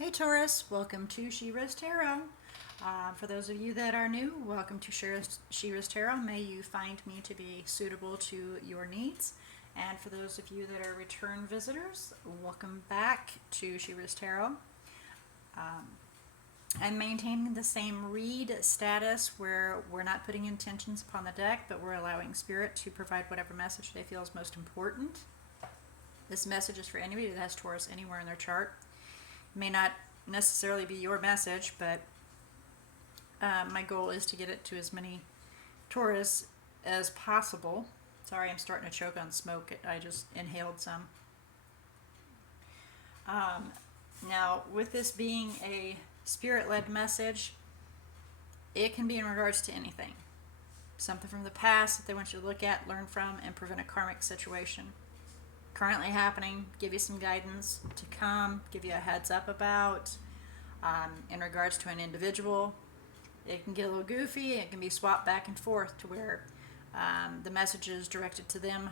Hey Taurus, welcome to She-ruhz Tarot. For those of you that are new, welcome to She-ruhz Tarot. May you find me to be suitable to your needs. And for those of you that are return visitors, welcome back to She-ruhz Tarot. I'm maintaining the same read status where we're not putting intentions upon the deck, but we're allowing Spirit to provide whatever message they feel is most important. This message is for anybody that has Taurus anywhere in their chart. May not necessarily be your message, but my goal is to get it to as many Taurus as possible. Sorry, I'm starting to choke on smoke. I just inhaled some. Now, with this being a spirit-led message, it can be in regards to anything. Something from the past that they want you to look at, learn from, and prevent a karmic situation currently happening, give you some guidance to come, give you a heads up about. In regards to an individual, it can get a little goofy. It can be swapped back and forth to where the message is directed to them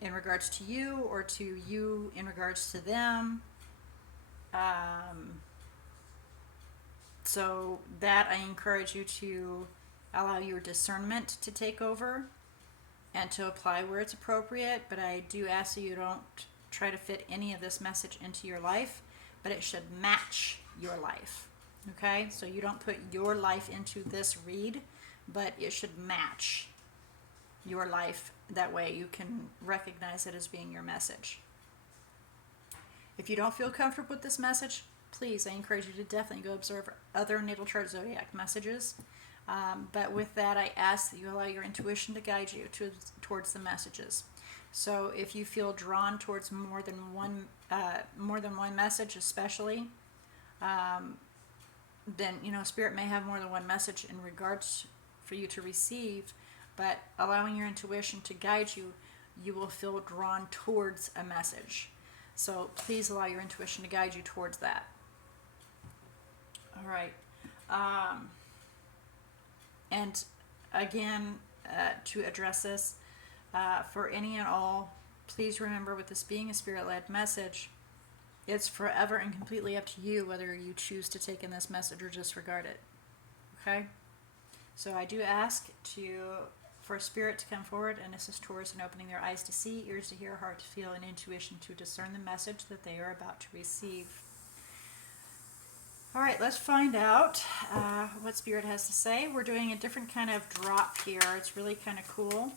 in regards to you, or to you in regards to them. So that I encourage you to allow your discernment to take over and to apply where it's appropriate, but I do ask that you don't try to fit any of this message into your life, but it should match your life. Okay? So you don't put your life into this read, but it should match your life. That way you can recognize it as being your message. If you don't feel comfortable with this message, please, I encourage you to definitely go observe other natal chart zodiac messages. But with that, I ask that you allow your intuition to guide you towards the messages. So if you feel drawn towards more than one message, especially, then Spirit may have more than one message in regards for you to receive. But allowing your intuition to guide you, you will feel drawn towards a message. So please allow your intuition to guide you towards that. All right. And again, to address this, for any and all, please remember, with this being a spirit-led message, it's forever and completely up to you whether you choose to take in this message or disregard it. Okay? So I do ask for Spirit to come forward and assist Taurus in opening their eyes to see, ears to hear, heart to feel, and intuition to discern the message that they are about to receive. All right, let's find out what Spirit has to say. We're doing a different kind of drop here. It's really kind of cool.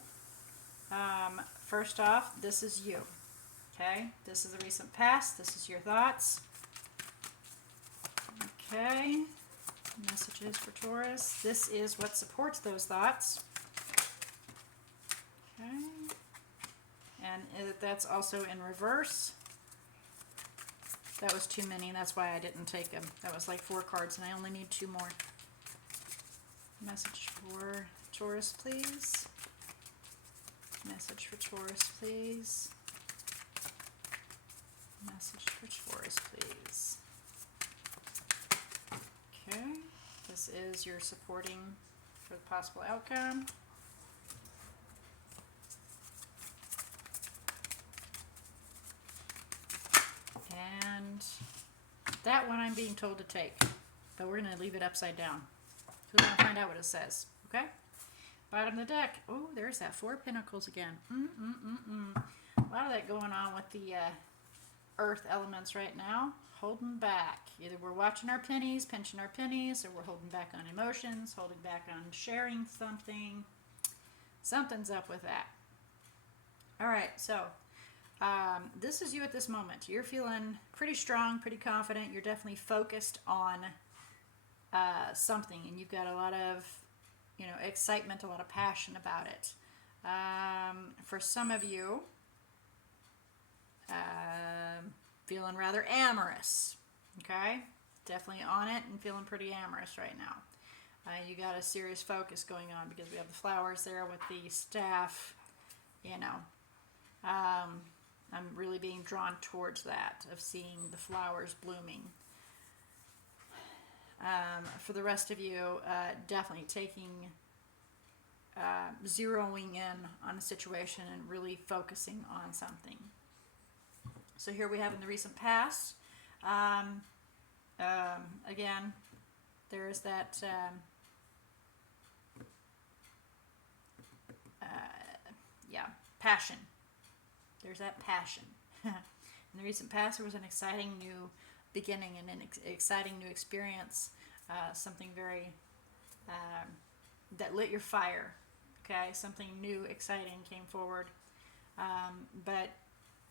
First off, this is you. Okay, this is the recent past. This is your thoughts. Okay, messages for Taurus. This is what supports those thoughts. Okay, and that's also in reverse. That was too many, that's why I didn't take them. That was like 4 cards, and I only need 2 more. Message for Taurus, please. Message for Taurus, please. Message for Taurus, please. Okay, this is your supporting for the possible outcome. And that one I'm being told to take, but we're going to leave it upside down. So we're going to find out what it says, okay? Bottom of the deck. Oh, there's that 4 of Pentacles again. A lot of that going on with the earth elements right now. Holding back. Either we're watching our pennies, pinching our pennies, or we're holding back on emotions, holding back on sharing something. Something's up with that. All right, so this is you at this moment. You're feeling pretty strong, pretty confident. You're definitely focused on something, and you've got a lot of, excitement, a lot of passion about it. For some of you, feeling rather amorous. Okay, definitely on it and feeling pretty amorous right now. You got a serious focus going on because we have the flowers there with the staff. I'm really being drawn towards that, of seeing the flowers blooming. For the rest of you, definitely zeroing in on a situation and really focusing on something. So here we have in the recent past, Again, there is that passion. There's that passion. In the recent past, there was an exciting new beginning and an exciting new experience, something very that lit your fire. Okay, something new, exciting came forward, but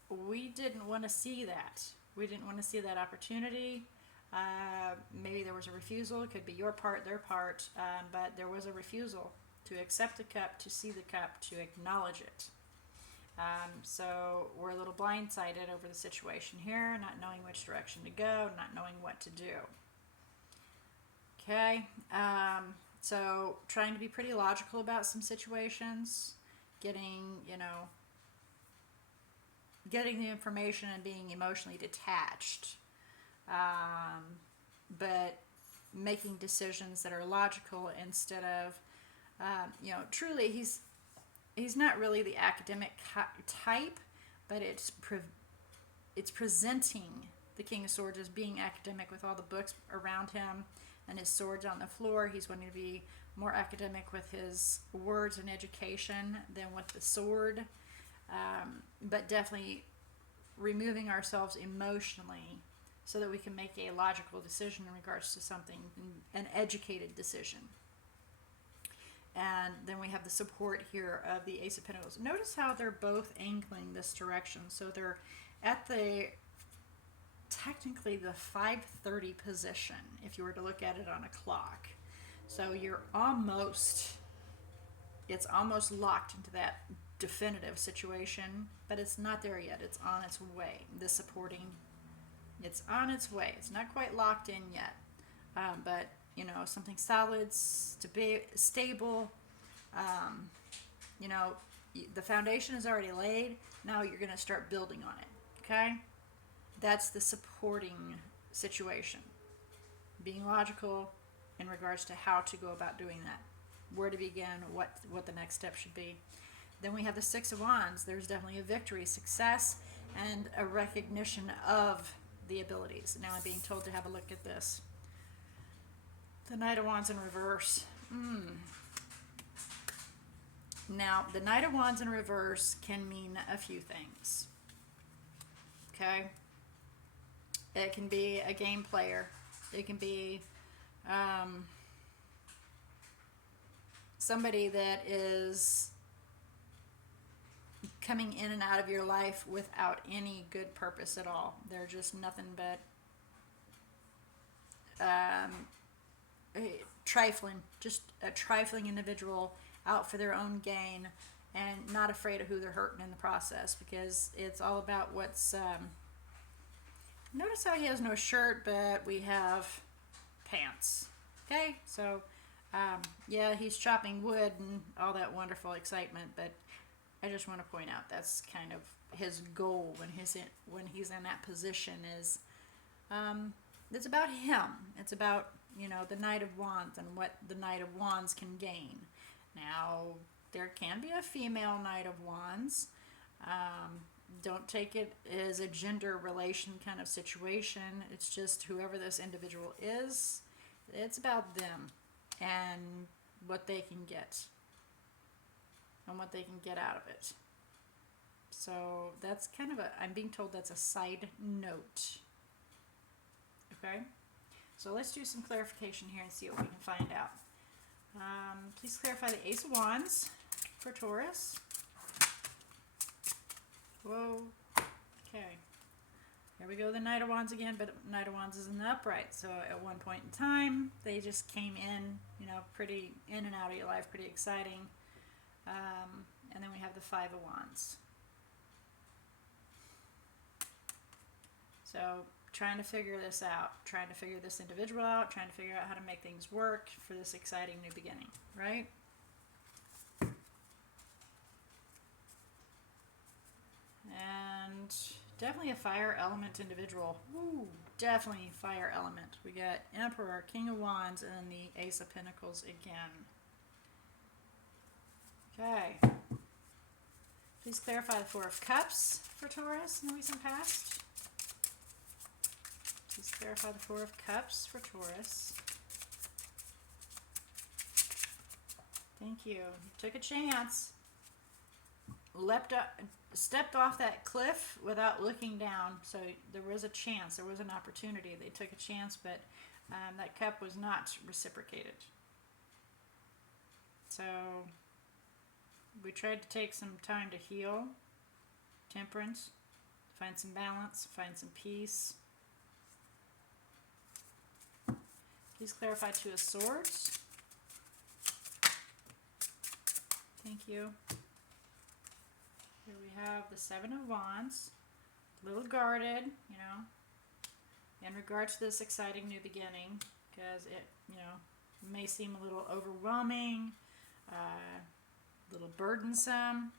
we didn't want to see that. We didn't want to see that opportunity. Maybe there was a refusal. It could be your part, their part, but there was a refusal to accept the cup, to see the cup, to acknowledge it. So we're a little blindsided over the situation here, not knowing which direction to go, not knowing what to do. Okay, so trying to be pretty logical about some situations, getting the information and being emotionally detached, but making decisions that are logical instead of, truly he's not really the academic type, but it's presenting the King of Swords as being academic with all the books around him and his swords on the floor. He's wanting to be more academic with his words and education than with the sword, but definitely removing ourselves emotionally so that we can make a logical decision in regards to something, an educated decision. And then we have the support here of the Ace of Pentacles. Notice how they're both angling this direction. So they're at technically the 5:30 position, if you were to look at it on a clock. So it's almost locked into that definitive situation, but it's not there yet. It's on its way. It's on its way. It's not quite locked in yet, but something solid, stable. The foundation is already laid. Now you're going to start building on it. Okay, that's the supporting situation. Being logical in regards to how to go about doing that, where to begin, what the next step should be. Then we have the Six of Wands. There's definitely a victory, success, and a recognition of the abilities. Now I'm being told to have a look at this. The Knight of Wands in reverse. Now, the Knight of Wands in reverse can mean a few things. Okay? It can be a game player. It can be somebody that is coming in and out of your life without any good purpose at all. They're just nothing but trifling, just a trifling individual out for their own gain and not afraid of who they're hurting in the process, because it's all about what's notice how he has no shirt, but we have pants. Okay, so yeah, he's chopping wood and all that wonderful excitement, but I just want to point out that's kind of his goal when he's in that position is it's about him. It's about the Knight of Wands and what the Knight of Wands can gain. Now there can be a female Knight of Wands. Don't take it as a gender relation kind of situation. It's just whoever this individual is. It's about them and what they can get and what they can get out of it. So that's kind of I'm being told that's a side note. Okay, so let's do some clarification here and see what we can find out. Please clarify the Ace of Wands for Taurus. Whoa. Okay. Here we go, the Knight of Wands again, but Knight of Wands is in the upright. So at one point in time, they just came in, pretty in and out of your life, pretty exciting. And then we have the Five of Wands. So trying to figure this out, trying to figure this individual out, trying to figure out how to make things work for this exciting new beginning, right? And definitely a fire element individual. Ooh, definitely fire element. We got Emperor, King of Wands, and then the Ace of Pentacles again. Okay. Please clarify the Four of Cups for Taurus in the recent past. Please clarify clarify the Four of Cups for Taurus. Thank you. You took a chance. Leapt up, stepped off that cliff without looking down. So there was a chance. There was an opportunity. They took a chance, but that cup was not reciprocated. So we tried to take some time to heal. Temperance. Find some balance. Find some peace. Please clarify Two of Swords. Thank you. Here we have the Seven of Wands. A little guarded, you know, in regards to this exciting new beginning, because it, you know, may seem a little overwhelming, a little burdensome,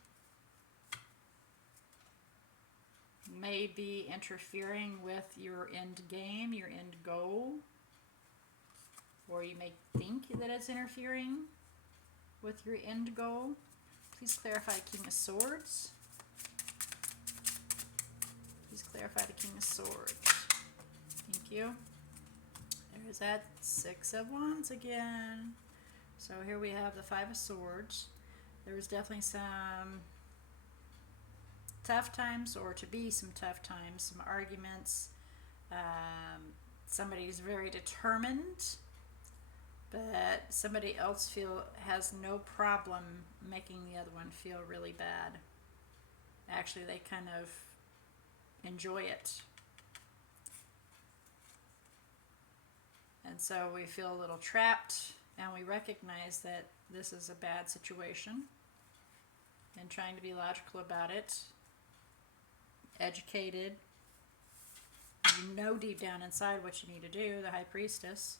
may be interfering with your end game, your end goal, or you may think that it's interfering with your end goal. Please clarify King of Swords. Please clarify the King of Swords. Thank you. There's that Six of Wands again. So here we have the Five of Swords. There was definitely some tough times, or to be some tough times, some arguments. Somebody's very determined, but somebody else has no problem making the other one feel really bad. Actually, they kind of enjoy it. And so we feel a little trapped, and we recognize that this is a bad situation, and trying to be logical about it, educated. You know deep down inside what you need to do, the High Priestess.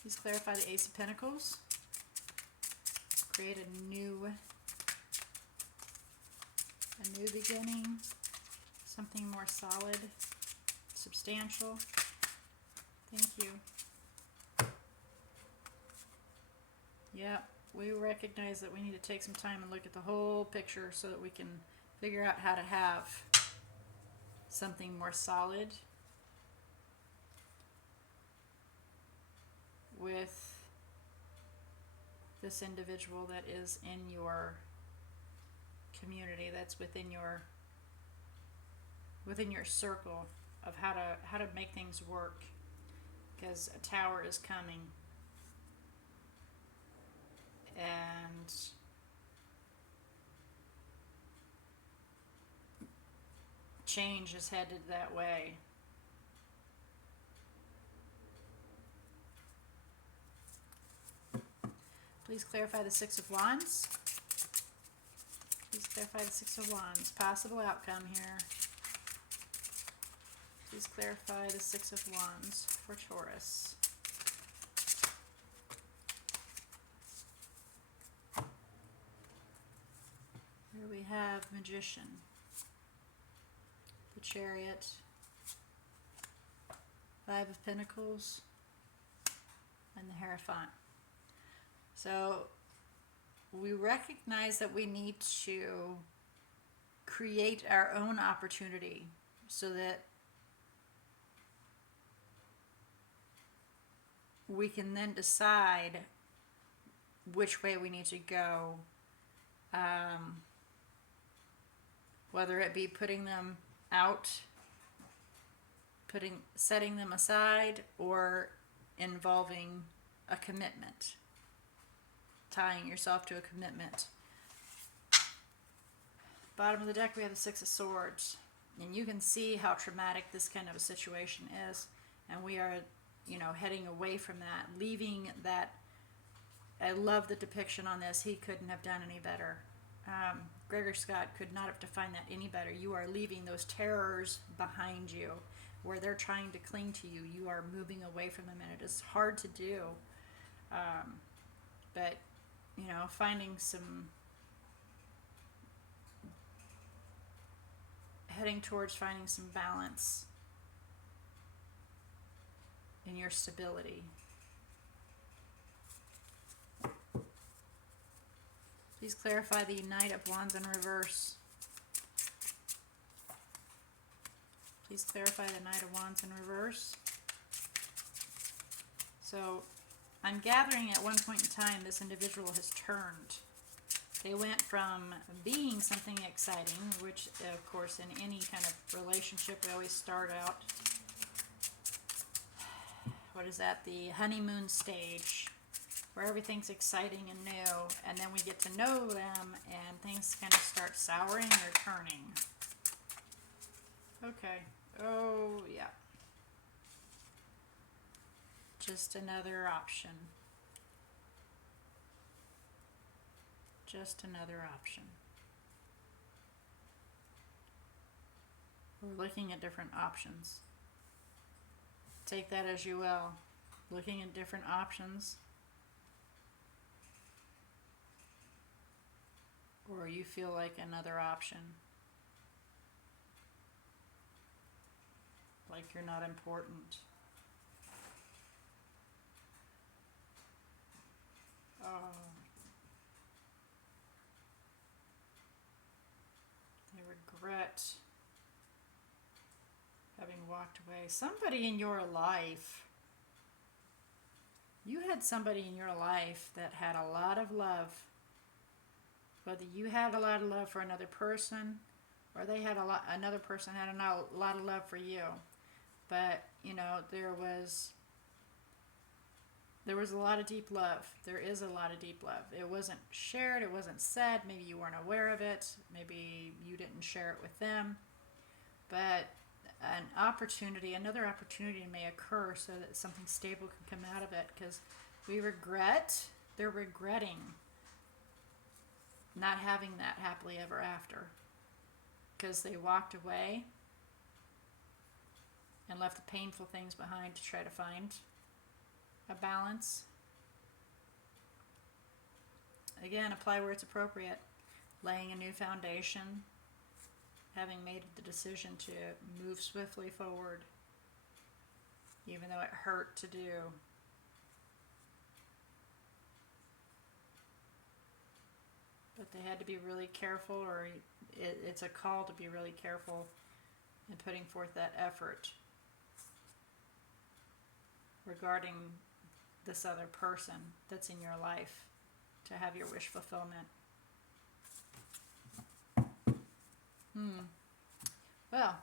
Please clarify the Ace of Pentacles. Create a new beginning, something more solid, substantial. Thank you. Yeah, we recognize that we need to take some time and look at the whole picture so that we can figure out how to have something more solid with this individual that is in your community, that's within your circle of how to make things work, because a Tower is coming and change is headed that way. Please clarify the Six of Wands. Please clarify the Six of Wands. Possible outcome here. Please clarify the Six of Wands for Taurus. Here we have Magician, the Chariot, Five of Pentacles, and the Hierophant. So we recognize that we need to create our own opportunity so that we can then decide which way we need to go, whether it be putting them out, setting them aside, or involving a commitment, tying yourself to a commitment. Bottom of the deck we have the Six of Swords, and you can see how traumatic this kind of a situation is, and we are, you know, heading away from that, leaving that. I love the depiction on this. He couldn't have done any better. Gregor Scott could not have defined that any better. You are leaving those terrors behind you, where they're trying to cling to you. You are moving away from them, and it is hard to do. But, you know, heading towards finding some balance in your stability. Please clarify the Knight of Wands in reverse. Please clarify the Knight of Wands in reverse. So I'm gathering at one point in time this individual has turned. They went from being something exciting, which of course in any kind of relationship we always start out, what is that, the honeymoon stage, where everything's exciting and new, and then we get to know them and things kind of start souring or turning. Okay. Oh, yeah. Just another option. Just another option. We're looking at different options. Take that as you will. Looking at different options. Or you feel like another option. Like you're not important. Oh. They regret having walked away. Somebody in your life, you had somebody in your life that had a lot of love. Whether you had a lot of love for another person, or they had another person had a lot of love for you. But, you know, there was a lot of deep love. There is a lot of deep love. It wasn't shared, it wasn't said, maybe you weren't aware of it, maybe you didn't share it with them. But another opportunity may occur so that something stable can come out of it, because they're regretting not having that happily ever after, because they walked away and left the painful things behind to try to find a balance. Again, apply where it's appropriate. Laying a new foundation, having made the decision to move swiftly forward, even though it hurt to do. But they had to be really careful, or it's a call to be really careful in putting forth that effort regarding this other person that's in your life to have your wish fulfillment. Well,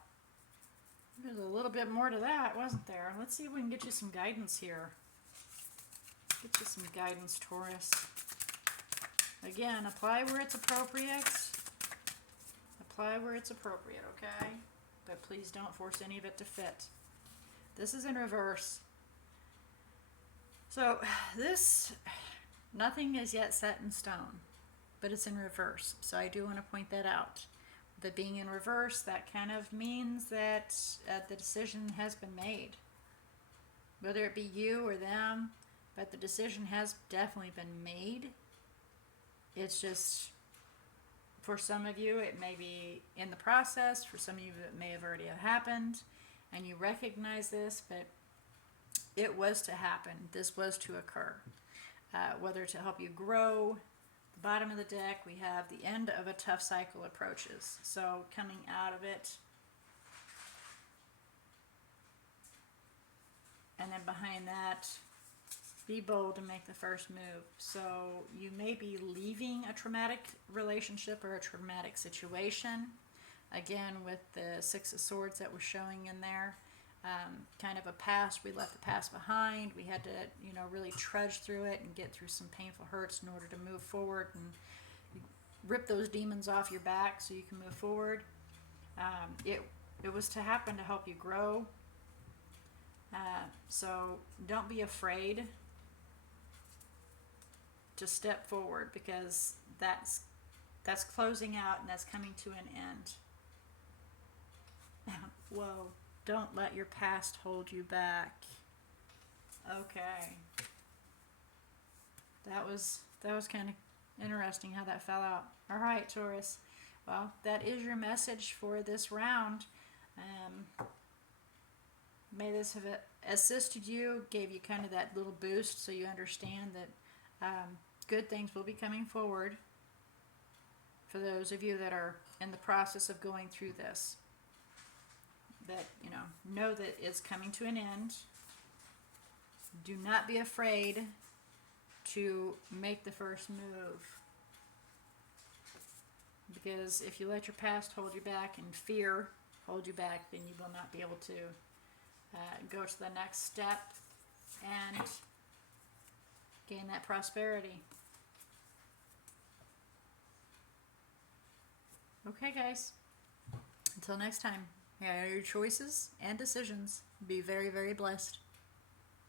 there's a little bit more to that, wasn't there? Let's see if we can get you some guidance here. Get you some guidance, Taurus. Again, apply where it's appropriate. Apply where it's appropriate, okay? But please don't force any of it to fit. This is in reverse. So nothing is yet set in stone, but it's in reverse. So I do want to point that out. The being in reverse, that kind of means that the decision has been made. Whether it be you or them, but the decision has definitely been made. It's just, for some of you, it may be in the process. For some of you, it may have already happened, and you recognize this, but it was to happen. This was to occur. Whether to help you grow. The bottom of the deck, we have the end of a tough cycle approaches. So coming out of it. And then behind that, be bold and make the first move. So you may be leaving a traumatic relationship or a traumatic situation. Again, with the Six of Swords that we're showing in there. Kind of a past, we left the past behind. We had to, really trudge through it and get through some painful hurts in order to move forward and rip those demons off your back so you can move forward. It was to happen to help you grow. So don't be afraid to step forward, because that's closing out and that's coming to an end. Whoa. Don't let your past hold you back. Okay. That was kind of interesting how that fell out. All right, Taurus. Well, that is your message for this round. May this have assisted you, gave you kind of that little boost so you understand that good things will be coming forward for those of you that are in the process of going through this. That, know that it's coming to an end. Do not be afraid to make the first move. Because if you let your past hold you back and fear hold you back, then you will not be able to go to the next step and gain that prosperity. Okay, guys. Until next time, may your choices and decisions be very, very blessed.